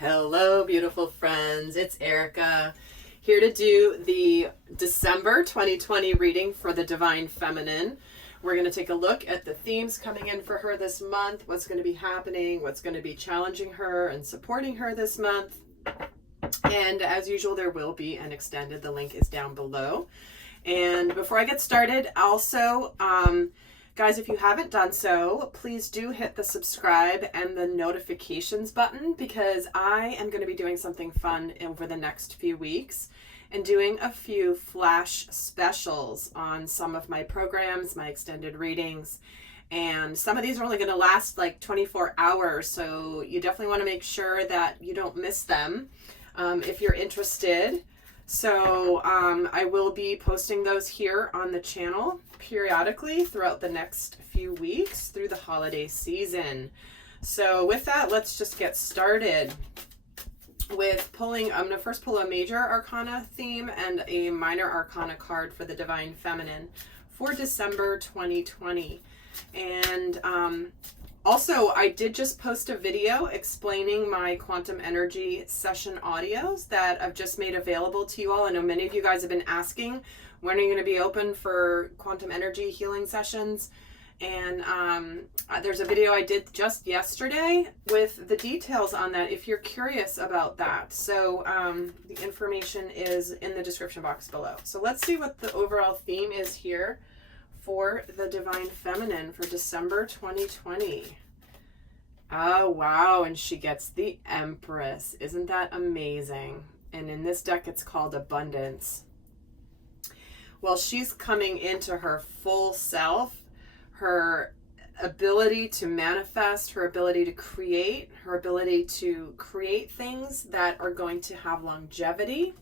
Hello, beautiful friends. It's Erika here to do the December 2020 reading for the Divine Feminine. We're going to take a look at the themes coming in for her this month, what's going to be happening, what's going to be challenging her and supporting her this month. And as usual, there will be an extended. The link is down below. And before I get started, also, guys, if you haven't done so, please do hit the subscribe and the notifications button, because I am going to be doing something fun over the next few weeks and doing a few flash specials on some of my programs, my extended readings. And some of these are only going to last like 24 hours, so you definitely want to make sure that you don't miss them if you're interested. So I will be posting those here on the channel periodically throughout the next few weeks through the holiday season. So with that, let's just get started with pulling. I'm going to first pull a major arcana theme and a minor arcana card for the Divine Feminine for December 2020. And also, I did just post a video explaining my quantum energy session audios that I've just made available to you all. I know many of you guys have been asking, when are you going to be open for quantum energy healing sessions? And there's a video I did just yesterday with the details on that if you're curious about that. So the information is in the description box below. So let's see what the overall theme is here for the Divine Feminine for December 2020. Oh, wow. And she gets the Empress. Isn't that amazing? And in this deck, it's called Abundance. Well, she's coming into her full self, her ability to manifest, her ability to create, her ability to create things that are going to have longevity.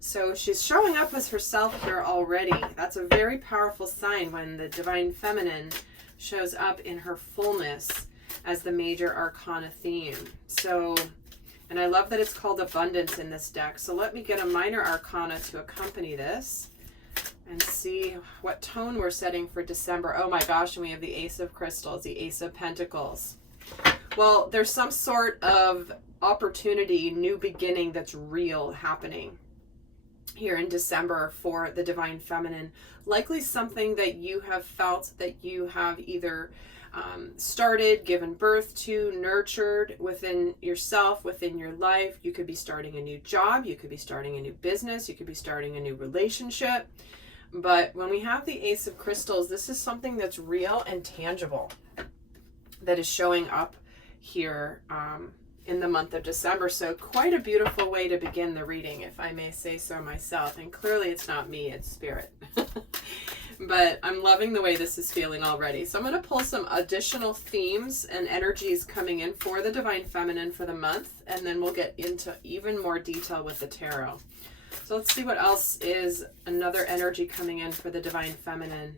So she's showing up as herself here already. That's a very powerful sign when the Divine Feminine shows up in her fullness as the major arcana theme. So, and I love that it's called Abundance in this deck. So let me get a minor arcana to accompany this and see what tone we're setting for December. Oh my gosh, and we have the Ace of Crystals, the Ace of Pentacles. Well, there's some sort of opportunity, new beginning that's real happening here in December for the Divine Feminine. Likely something that you have felt that you have either started, given birth to, nurtured within yourself, within your life. You could be starting a new job, you could be starting a new business, you could be starting a new relationship. But when we have the Ace of Crystals, this is something that's real and tangible that is showing up here in the month of December. So quite a beautiful way to begin the reading, if I may say so myself. And clearly it's not me, it's spirit. But I'm loving the way this is feeling already. So I'm going to pull some additional themes and energies coming in for the Divine Feminine for the month. And then we'll get into even more detail with the tarot. So let's see what else is another energy coming in for the Divine Feminine.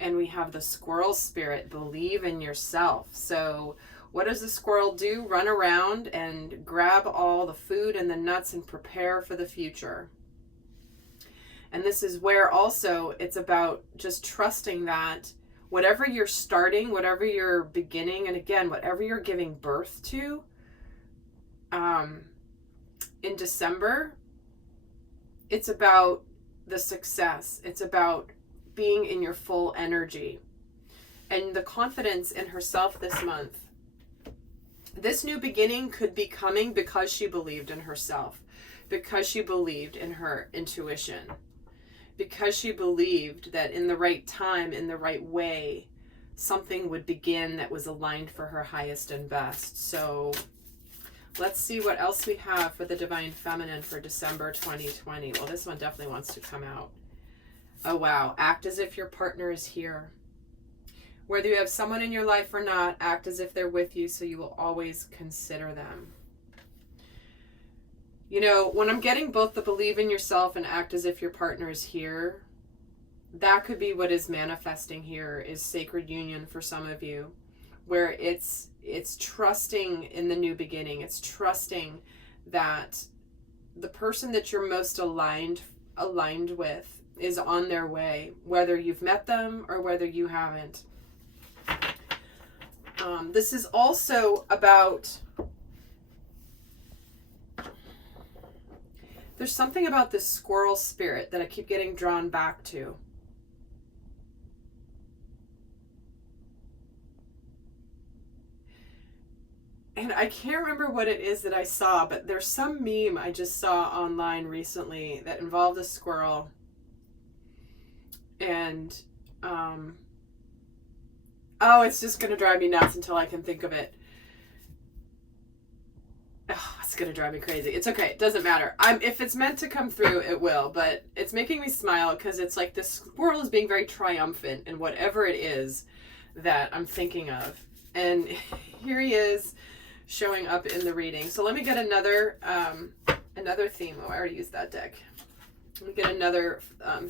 And we have the Squirrel Spirit, believe in yourself. So what does the squirrel do? Run around and grab all the food and the nuts and prepare for the future. And this is where also it's about just trusting that whatever you're starting, whatever you're beginning, and again, whatever you're giving birth to in December, it's about the success. It's about being in your full energy and the confidence in herself this month. This new beginning could be coming because she believed in herself, because she believed in her intuition, because she believed that in the right time, in the right way, something would begin that was aligned for her highest and best. So let's see what else we have for the Divine Feminine for December 2020. Well, this one definitely wants to come out. Oh, wow. Act as if your partner is here. Whether you have someone in your life or not, act as if they're with you so you will always consider them. You know, when I'm getting both the believe in yourself and act as if your partner is here, that could be what is manifesting here, is sacred union for some of you, where it's trusting in the new beginning. It's trusting that the person that you're most aligned with is on their way, whether you've met them or whether you haven't. This is also about There's something about this squirrel spirit that I keep getting drawn back to. And I can't remember what it is that I saw, but there's some meme I just saw online recently that involved a squirrel. And, oh, it's just going to drive me nuts until I can think of it. Oh, it's going to drive me crazy. It's okay. It doesn't matter. If it's meant to come through, it will. But it's making me smile because it's like this squirrel is being very triumphant in whatever it is that I'm thinking of. And here he is showing up in the reading. So let me get another theme. Oh, I already used that deck. Let me get another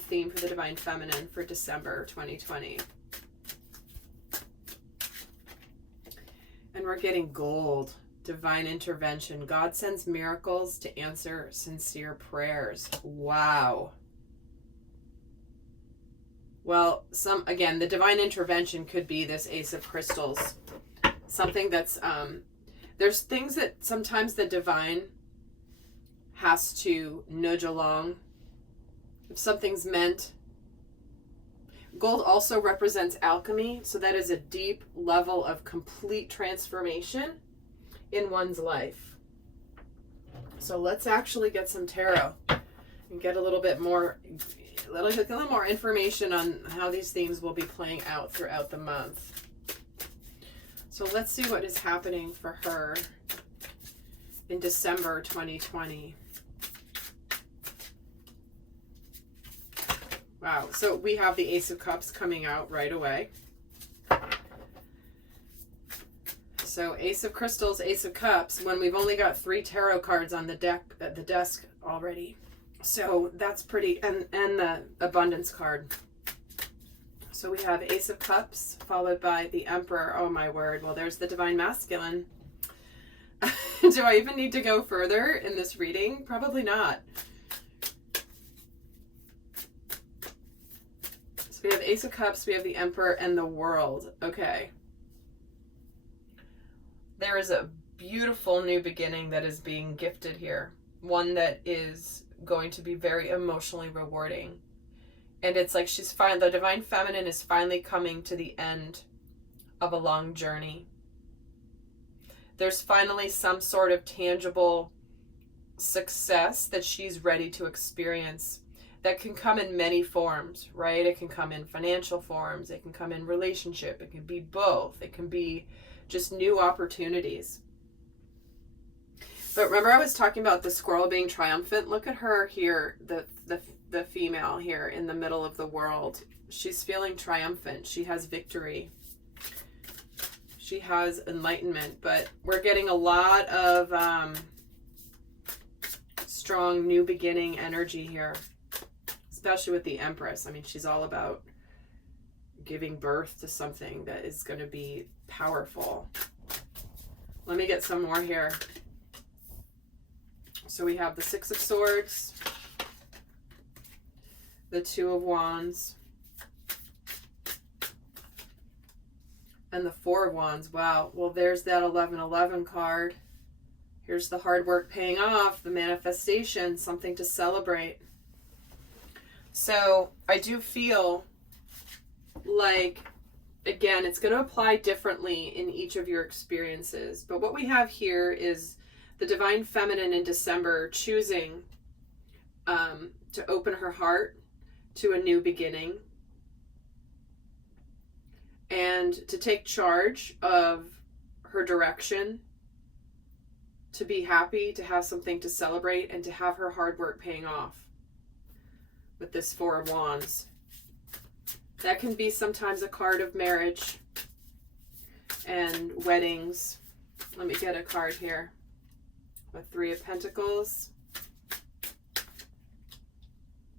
theme for the Divine Feminine for December 2020. And we're getting gold. Divine intervention. God sends miracles to answer sincere prayers. Wow. Well, again, the divine intervention could be this Ace of Crystals. Something that's, there's things that sometimes the divine has to nudge along. If something's meant. Gold also represents alchemy, so that is a deep level of complete transformation in one's life. So let's actually get some tarot and get a little more information on how these themes will be playing out throughout the month. So let's see what is happening for her in December 2020. Wow, so we have the Ace of Cups coming out right away. So Ace of Crystals, Ace of Cups, when we've only got 3 tarot cards on the desk already. So that's pretty, and the Abundance card. So we have Ace of Cups, followed by the Emperor. Oh my word, well there's the Divine Masculine. Do I even need to go further in this reading? Probably not. So we have Ace of Cups, we have the Emperor, and the World. Okay. There is a beautiful new beginning that is being gifted here. One that is going to be very emotionally rewarding. And it's like the Divine Feminine is finally coming to the end of a long journey. There's finally some sort of tangible success that she's ready to experience that can come in many forms, right? It can come in financial forms. It can come in relationship. It can be both. It can be just new opportunities. But remember I was talking about the squirrel being triumphant? Look at her here, the female here in the middle of the world. She's feeling triumphant. She has victory. She has enlightenment. But we're getting a lot of strong new beginning energy here, especially with the Empress. I mean, she's all about giving birth to something that is going to be powerful. Let me get some more here. So we have the Six of Swords, the Two of Wands, and the Four of Wands. Wow. Well, there's that 1111 card. Here's the hard work paying off, the manifestation, something to celebrate. So I do feel like, again, it's going to apply differently in each of your experiences. But what we have here is the Divine Feminine in December choosing to open her heart to a new beginning and to take charge of her direction, to be happy, to have something to celebrate, and to have her hard work paying off with this Four of Wands. That can be sometimes a card of marriage and weddings. Let me get a card here. The Three of Pentacles,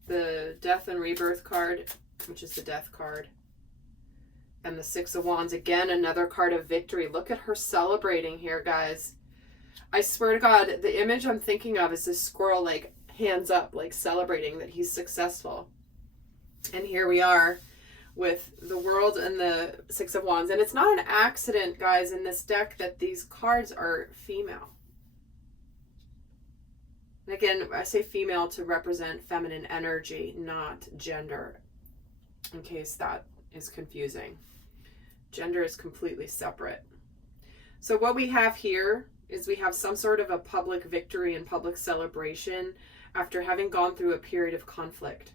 the Death and Rebirth card, which is the Death card, and the Six of Wands. Again, another card of victory. Look at her celebrating here, guys. I swear to God, the image I'm thinking of is this squirrel, like, hands up, like celebrating that he's successful. And here we are with the World and the Six of Wands. And it's not an accident, guys, in this deck that these cards are female. And again, I say female to represent feminine energy, not gender, in case that is confusing. Gender is completely separate. So what we have here is we have some sort of a public victory and public celebration after having gone through a period of conflict.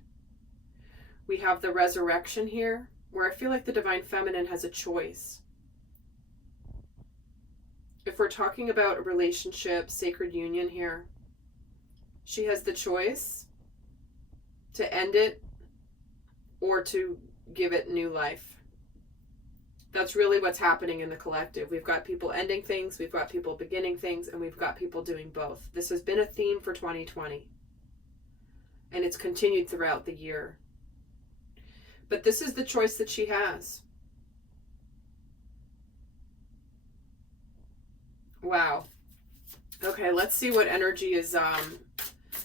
We have the resurrection here, where I feel like the divine feminine has a choice. If we're talking about a relationship, sacred union here, she has the choice to end it or to give it new life. That's really what's happening in the collective. We've got people ending things, we've got people beginning things, and we've got people doing both. This has been a theme for 2020, and it's continued throughout the year. But this is the choice that she has. Wow. Okay, let's see what energy is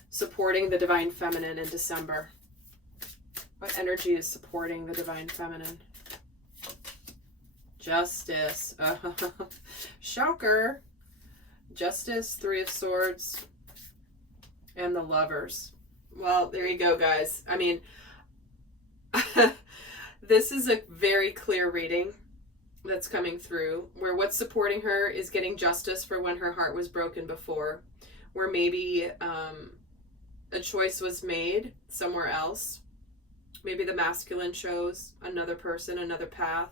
supporting the divine feminine in December. What energy is supporting the divine feminine? Justice. Shocker. Justice, Three of Swords, and the Lovers. Well, there you go, guys. I mean, this is a very clear reading that's coming through, where what's supporting her is getting justice for when her heart was broken before, where maybe a choice was made somewhere else. Maybe the masculine chose another person, another path.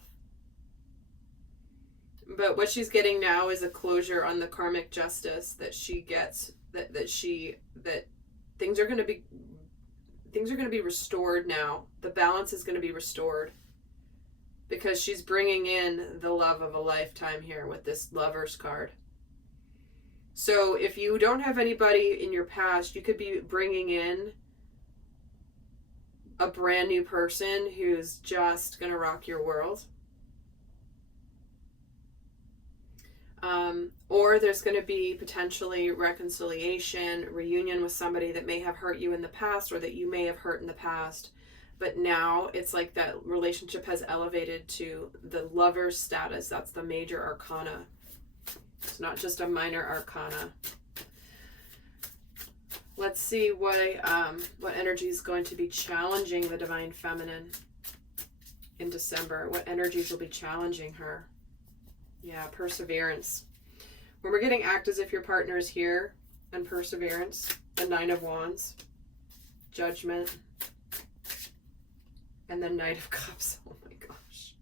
But what she's getting now is a closure on the karmic justice that she gets, that things are going to be restored now. The balance is going to be restored because she's bringing in the love of a lifetime here with this Lovers card. So if you don't have anybody in your past, you could be bringing in a brand new person who's just going to rock your world. Or there's going to be potentially reconciliation, reunion with somebody that may have hurt you in the past or that you may have hurt in the past. But now it's like that relationship has elevated to the Lover's status. That's the major arcana. It's not just a minor arcana. Let's see what energy is going to be challenging the divine feminine in December. What energies will be challenging her? Yeah, perseverance. When we're getting act as if your partner is here, and perseverance, the Nine of Wands, Judgment, and the Knight of Cups. Oh my gosh.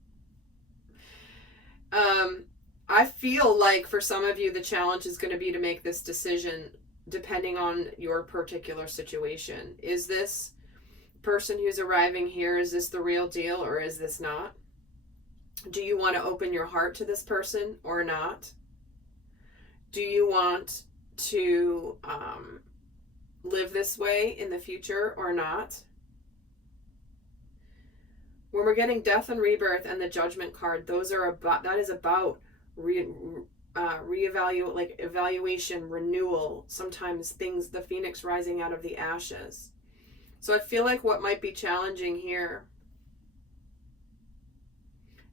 I feel like for some of you, the challenge is going to be to make this decision depending on your particular situation. Is this person who's arriving here, is this the real deal or is this not? Do you want to open your heart to this person or not? Do you want to live this way in the future or not? When we're getting death and rebirth and the Judgment card, those are about, that is about reevaluate, like evaluation, renewal. Sometimes things, the phoenix rising out of the ashes. So I feel like what might be challenging here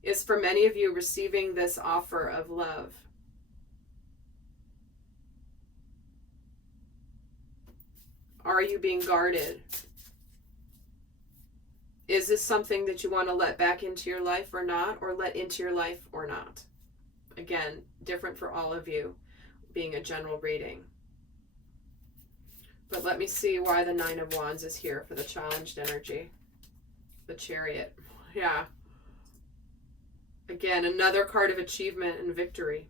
is for many of you receiving this offer of love. Are you being guarded? Is this something that you want to let back into your life or not, or let into your life or not? Again, different for all of you, being a general reading. But let me see why the Nine of Wands is here for the challenged energy. The Chariot. Yeah. Again, another card of achievement and victory.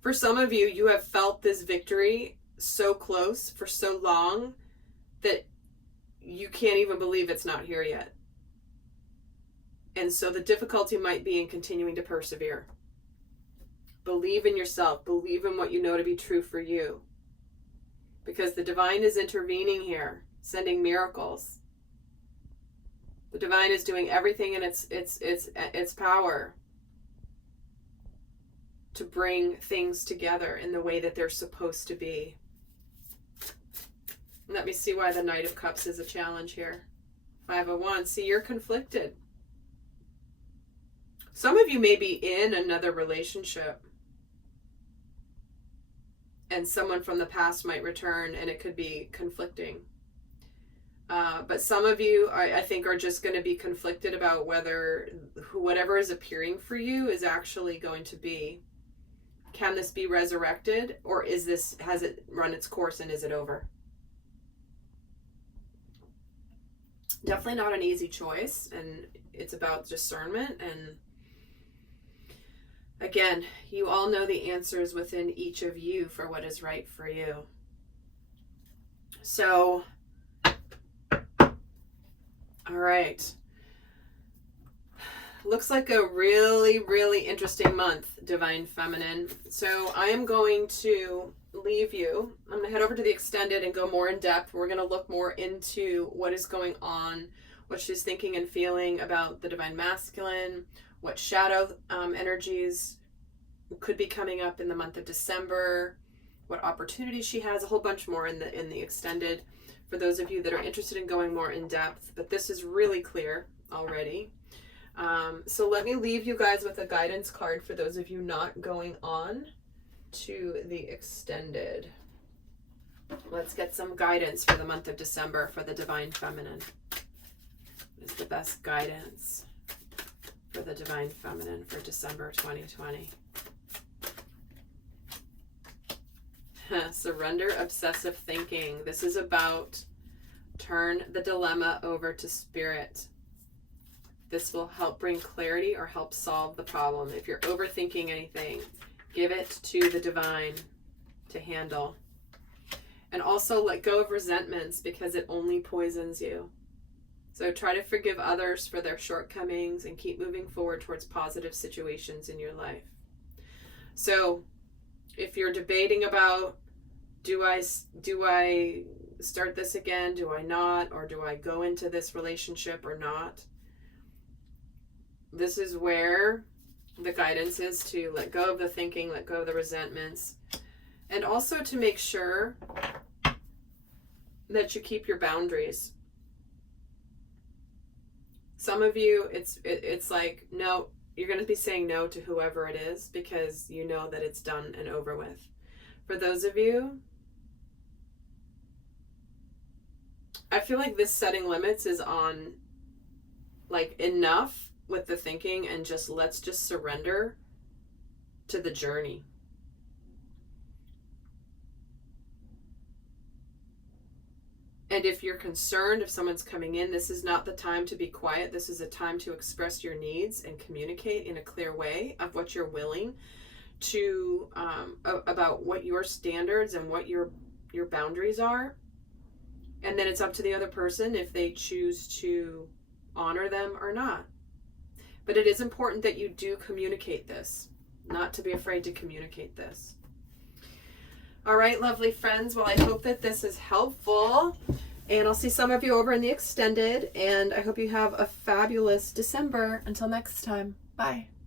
For some of you, you have felt this victory so close for so long that you can't even believe it's not here yet. And so the difficulty might be in continuing to persevere. Believe in yourself. Believe in what you know to be true for you. Because the divine is intervening here, sending miracles. The divine is doing everything in its power to bring things together in the way that they're supposed to be. Let me see why the Knight of Cups is a challenge here. 5 of Wands. See, you're conflicted. Some of you may be in another relationship. and someone from the past might return, and it could be conflicting. But some of you, I think, are just going to be conflicted about whether whatever is appearing for you is actually going to be. Can this be resurrected, or has it run its course and is it over? Definitely not an easy choice, and it's about discernment. And again, you all know the answers within each of you for what is right for you. So, all right. Looks like a really, really interesting month, Divine Feminine. So I am going to leave you. I'm going to head over to the extended and go more in depth. We're going to look more into what is going on, what she's thinking and feeling about the Divine Masculine, what shadow energies could be coming up in the month of December, what opportunities she has, a whole bunch more in the extended for those of you that are interested in going more in depth. But this is really clear already. So let me leave you guys with a guidance card for those of you not going on to the extended. Let's get some guidance for the month of December for the Divine Feminine. What is the best guidance for the Divine Feminine for December 2020? Surrender obsessive thinking. This is about turn the dilemma over to spirit. This will help bring clarity or help solve the problem. If you're overthinking anything, give it to the divine to handle. And also let go of resentments, because it only poisons you. So try to forgive others for their shortcomings and keep moving forward towards positive situations in your life. So if you're debating about, do I start this again? Do I not? Or do I go into this relationship or not? This is where the guidance is to let go of the thinking, let go of the resentments, and also to make sure that you keep your boundaries. Some of you, it's like, no, you're going to be saying no to whoever it is because you know that it's done and over with. For those of you, I feel like this setting limits is on, like, enough with the thinking, and let's just surrender to the journey. And if you're concerned, if someone's coming in, this is not the time to be quiet. This is a time to express your needs and communicate in a clear way of what you're willing to, about what your standards and what your boundaries are. And then it's up to the other person if they choose to honor them or not. But it is important that you do communicate this, not to be afraid to communicate this. All right, lovely friends. Well, I hope that this is helpful. And I'll see some of you over in the extended. And I hope you have a fabulous December. Until next time. Bye.